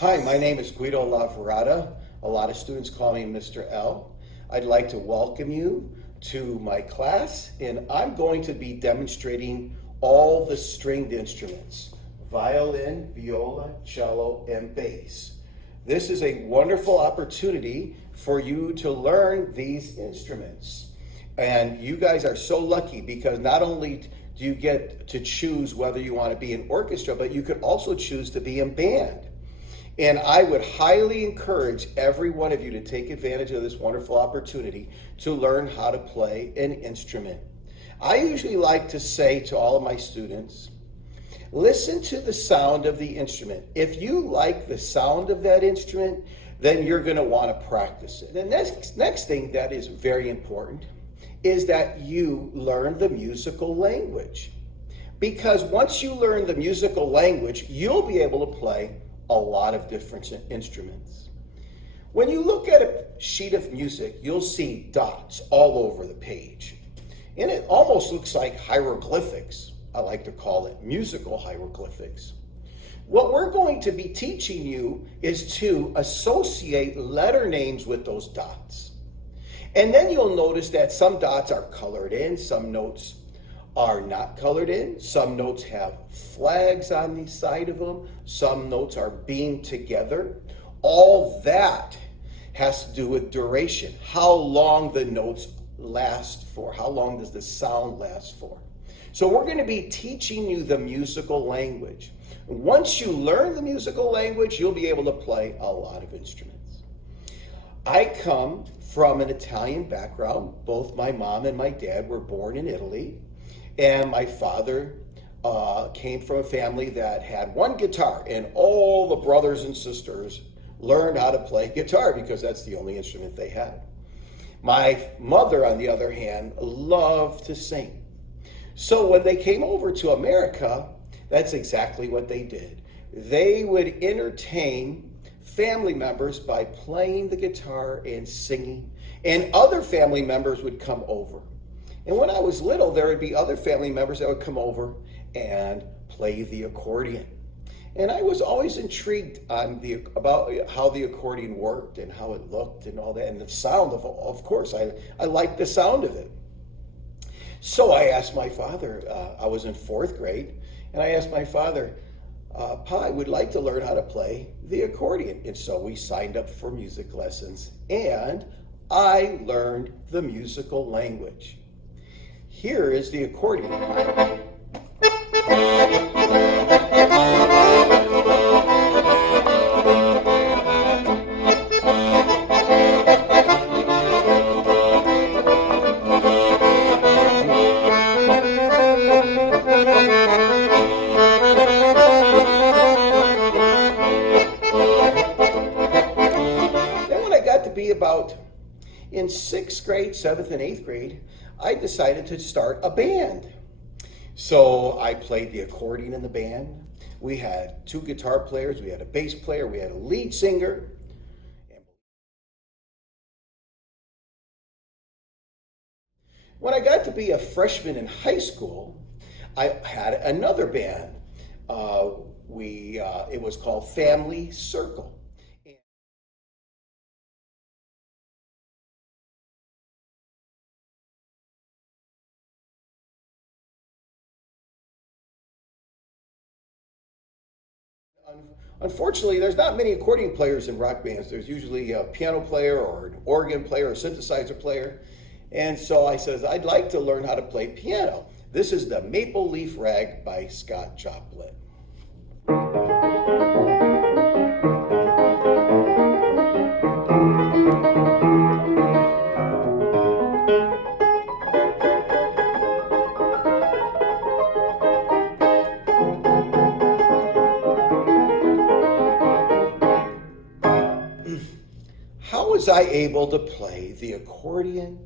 Hi, my name is Guido Lavorata. A lot of students call me Mr. L. I'd like to welcome you to my class, and I'm going to be demonstrating all the stringed instruments: violin, viola, cello, and bass. This is a wonderful opportunity for you to learn these instruments. And you guys are so lucky because not only do you get to choose whether you want to be in orchestra, but you could also choose to be in band. And I would highly encourage every one of you to take advantage of this wonderful opportunity to learn how to play an instrument. I usually like to say to all of my students, listen to the sound of the instrument. If you like the sound of that instrument, then you're going to want to practice it. The next thing that is very important is that you learn the musical language. Because once you learn the musical language, you'll be able to play a lot of different instruments. When you look at a sheet of music, you'll see dots all over the page. And it almost looks like hieroglyphics. I like to call it musical hieroglyphics. What we're going to be teaching you is to associate letter names with those dots. And then you'll notice that some dots are colored in, some notes are not colored in, some notes have flags on the side of them, some notes are beamed together. All that has to do with duration, how long the notes last for, how long does the sound last for. So we're going to be teaching you the musical language. Once you learn the musical language, you'll be able to play a lot of instruments. I come from an Italian background. Both my mom and my dad were born in Italy. And my father came from a family that had one guitar, and all the brothers and sisters learned how to play guitar because that's the only instrument they had. My mother, on the other hand, loved to sing. So when they came over to America, that's exactly what they did. They would entertain family members by playing the guitar and singing, and other family members would come over. And when I was little, there would be other family members that would come over and play the accordion. And I was always intrigued about how the accordion worked and how it looked and all that. And the sound, of course, I liked the sound of it. So I asked my father, I was in fourth grade, and I asked my father, Pa, I would like to learn how to play the accordion. And so we signed up for music lessons, and I learned the musical language. Here is the accordion. Then when I got to be about in sixth grade, seventh and eighth grade, I decided to start a band. So I played the accordion in the band. We had two guitar players, we had a bass player, we had a lead singer. When I got to be a freshman in high school, I had another band. It was called Family Circle. Unfortunately, there's not many accordion players in rock bands. There's usually a piano player or an organ player or a synthesizer player. And so I says, I'd like to learn how to play piano. This is the Maple Leaf Rag by Scott Joplin. How was I able to play the accordion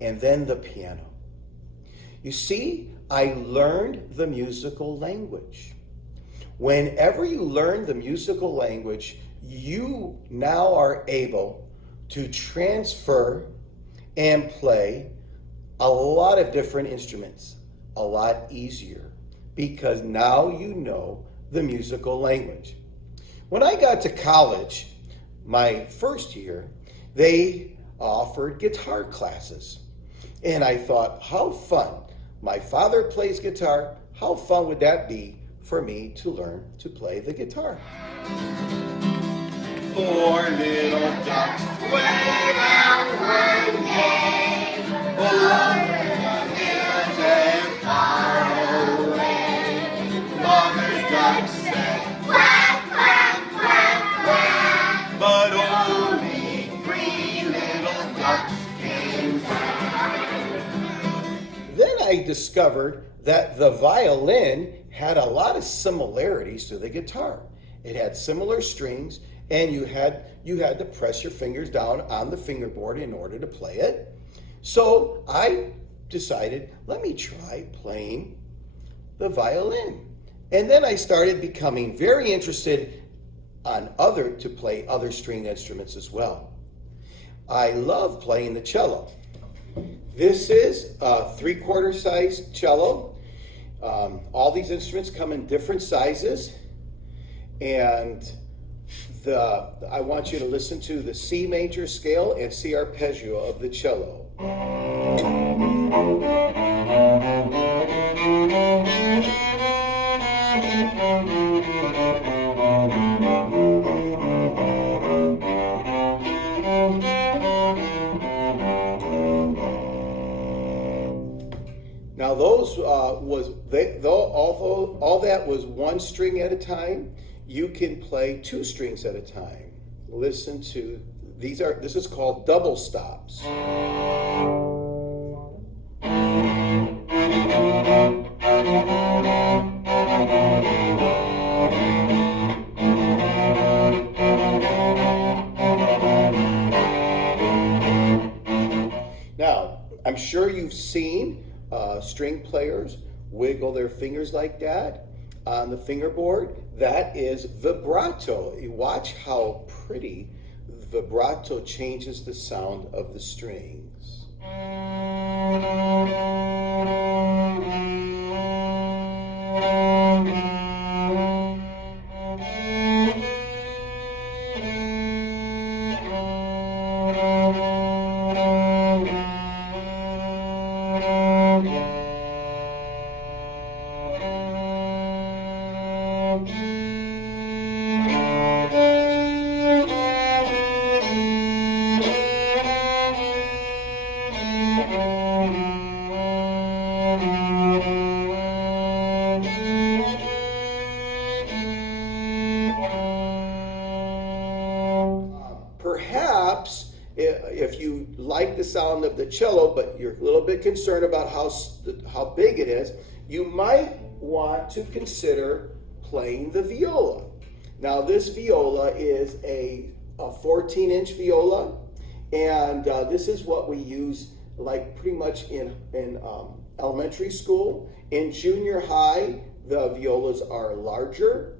and then the piano? You see, I learned the musical language. Whenever you learn the musical language, you now are able to transfer and play a lot of different instruments a lot easier because now you know the musical language. When I got to college, my first year, they offered guitar classes. And I thought, how fun. My father plays guitar. How fun would that be for me to learn to play the guitar? Four little ducks way down one day, over the hills and far away. Mother duck said, quack, quack, quack, quack, but only three little ducks came back. Then I discovered that the violin had a lot of similarities to the guitar. It had similar strings, and you had to press your fingers down on the fingerboard in order to play it. So I decided, let me try playing the violin. And then I started becoming very interested to play other string instruments as well. I love playing the cello. This is a 3/4 size cello. All these instruments come in different sizes, and I want you to listen to the C major scale and C arpeggio of the cello. Now those although all that was one string at a time, you can play two strings at a time. Listen to this is called double stops. Now, I'm sure you've seen string players wiggle their fingers like that on the fingerboard. That is vibrato. You watch how pretty vibrato changes the sound of the strings. Perhaps if you like the sound of the cello, but you're a little bit concerned about how big it is, you might want to consider playing the viola. Now this viola is a 14-inch viola, and this is what we use like pretty much in elementary school. In junior high, the violas are larger.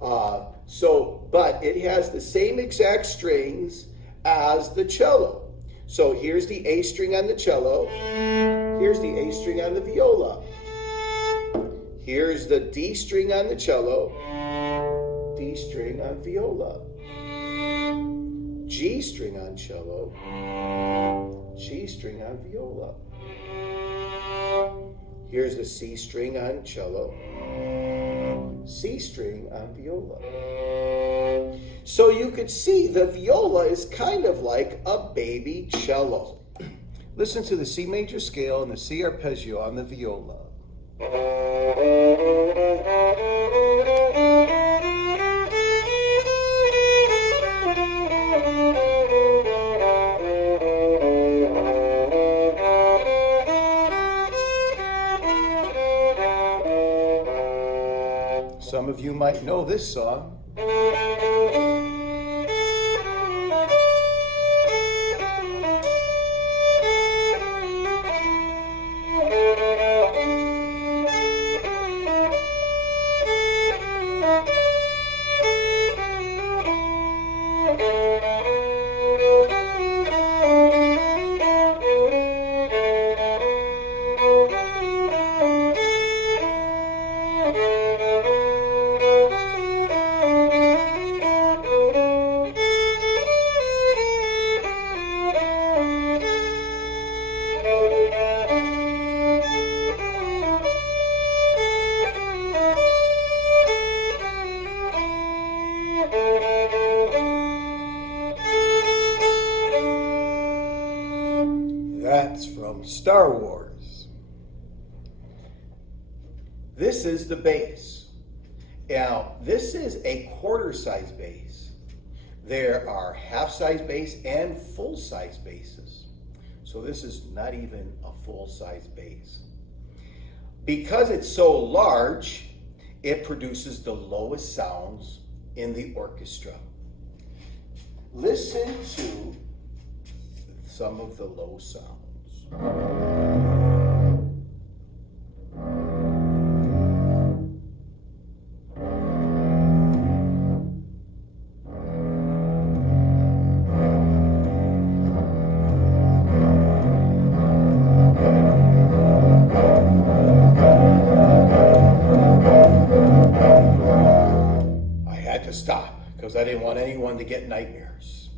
But it has the same exact strings as the cello. So here's the A string on the cello. Here's the A string on the viola. Here's the D string on the cello. D string on viola. G string on cello. G string on viola. Here's the C string on cello. C string on viola. So you could see the viola is kind of like a baby cello. Listen to the C major scale and the C arpeggio on the viola. Some of you might know this song. Star Wars. This is the bass. Now, this is a quarter-size bass. There are half-size bass and full-size basses. So this is not even a full-size bass. Because it's so large, it produces the lowest sounds in the orchestra. Listen to some of the low sounds. To stop because I didn't want anyone to get nightmares.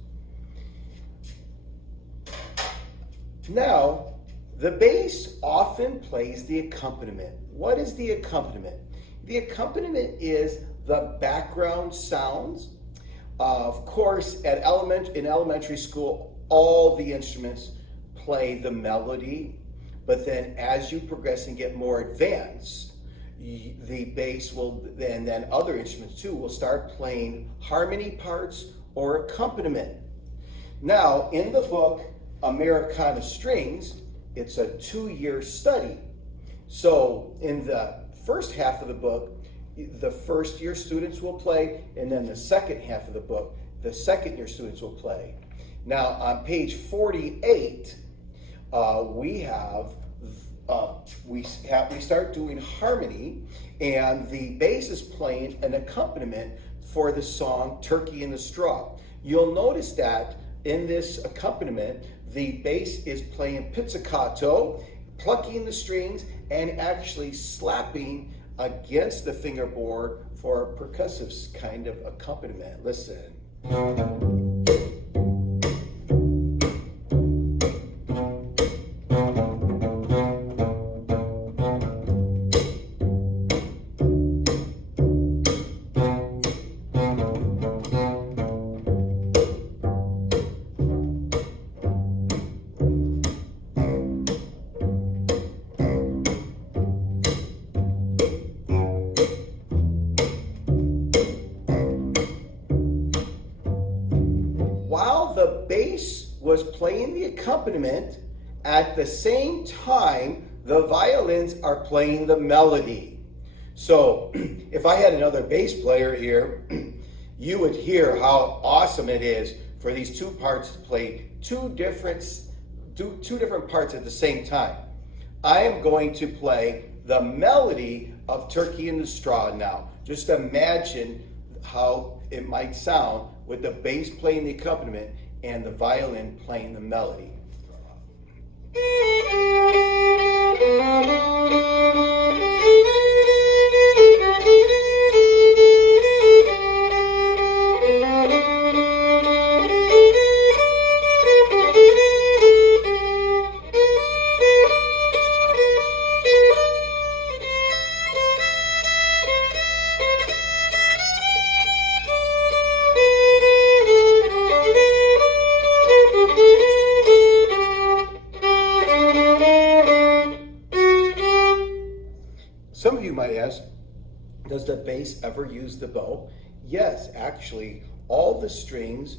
Now, the bass often plays the accompaniment. What is the accompaniment? The accompaniment is the background sounds. Of course, in elementary school, all the instruments play the melody, but then as you progress and get more advanced, the bass will, and then other instruments too, will start playing harmony parts or accompaniment. Now, in the book, Americana Strings, it's a 2-year study. So in the first half of the book, the first year students will play, and then the second half of the book, the second year students will play. Now, on page 48, we start doing harmony, and the bass is playing an accompaniment for the song Turkey in the Straw. You'll notice that in this accompaniment, the bass is playing pizzicato, plucking the strings, and actually slapping against the fingerboard for a percussive kind of accompaniment. Listen. While the bass was playing the accompaniment, at the same time, the violins are playing the melody. So if I had another bass player here, you would hear how awesome it is for these two parts to play two different parts at the same time. I am going to play the melody of Turkey in the Straw now. Just imagine how it might sound with the bass playing the accompaniment and the violin playing the melody. Some of you might ask, does the bass ever use the bow? Yes, actually, all the strings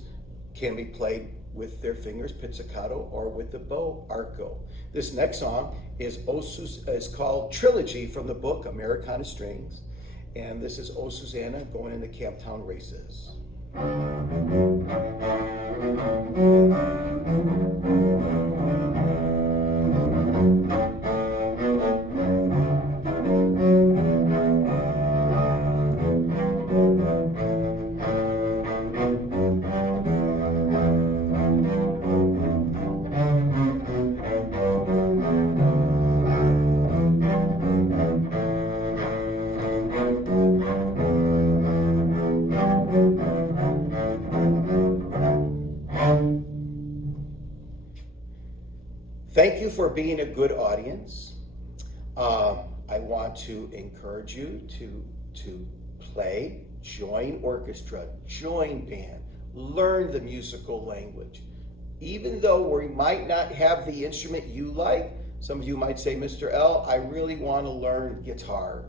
can be played with their fingers, pizzicato, or with the bow, arco. This next song is called Trilogy from the book Americana Strings, and this is O Susanna going into Camptown Races. Thank you for being a good audience. I want to encourage you to play, join orchestra, join band, learn the musical language. Even though we might not have the instrument you like, Some of you might say, Mr. L, I really want to learn guitar.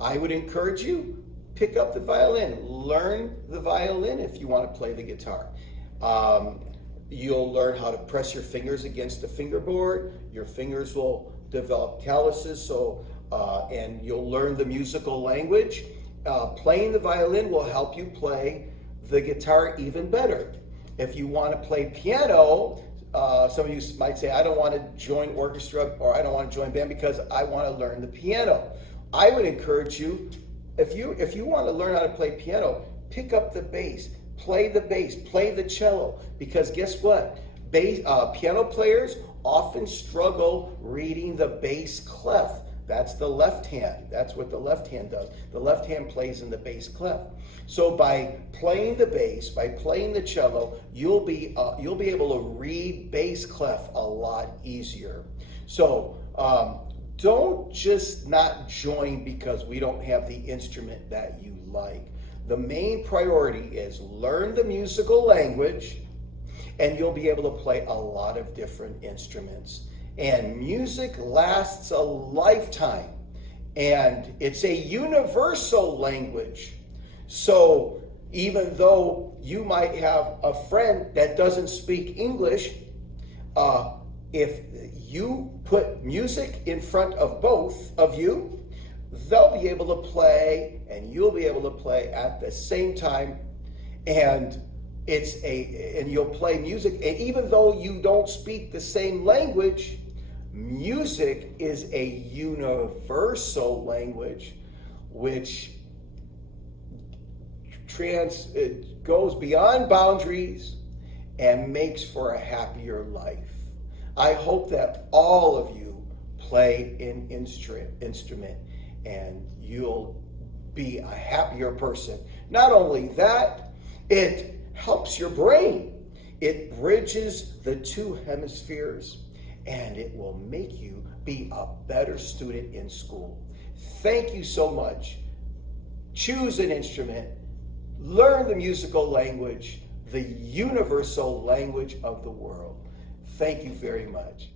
I would encourage you, pick up the violin. Learn the violin if you want to play the guitar. You'll learn how to press your fingers against the fingerboard. Your fingers will develop calluses, and you'll learn the musical language. Playing the violin will help you play the guitar even better. If you want to play piano, some of you might say, I don't want to join orchestra or I don't want to join band because I want to learn the piano. I would encourage you, if you want to learn how to play piano, pick up the bass, play the cello, because guess what? Piano players often struggle reading the bass clef. That's the left hand. That's what the left hand does. The left hand plays in the bass clef. So by playing the bass, by playing the cello, you'll be able to read bass clef a lot easier. So don't just not join because we don't have the instrument that you like. The main priority is learn the musical language, and you'll be able to play a lot of different instruments. And music lasts a lifetime, and it's a universal language. So even though you might have a friend that doesn't speak English, if you put music in front of both of you, they'll be able to play and you'll be able to play at the same time, and you'll play music, and even though you don't speak the same language, music is a universal language which it goes beyond boundaries and makes for a happier life. I hope that all of you play an instrument and you'll be a happier person. Not only that, it helps your brain. It bridges the two hemispheres, and it will make you be a better student in school. Thank you so much. Choose an instrument. Learn the musical language, the universal language of the world. Thank you very much.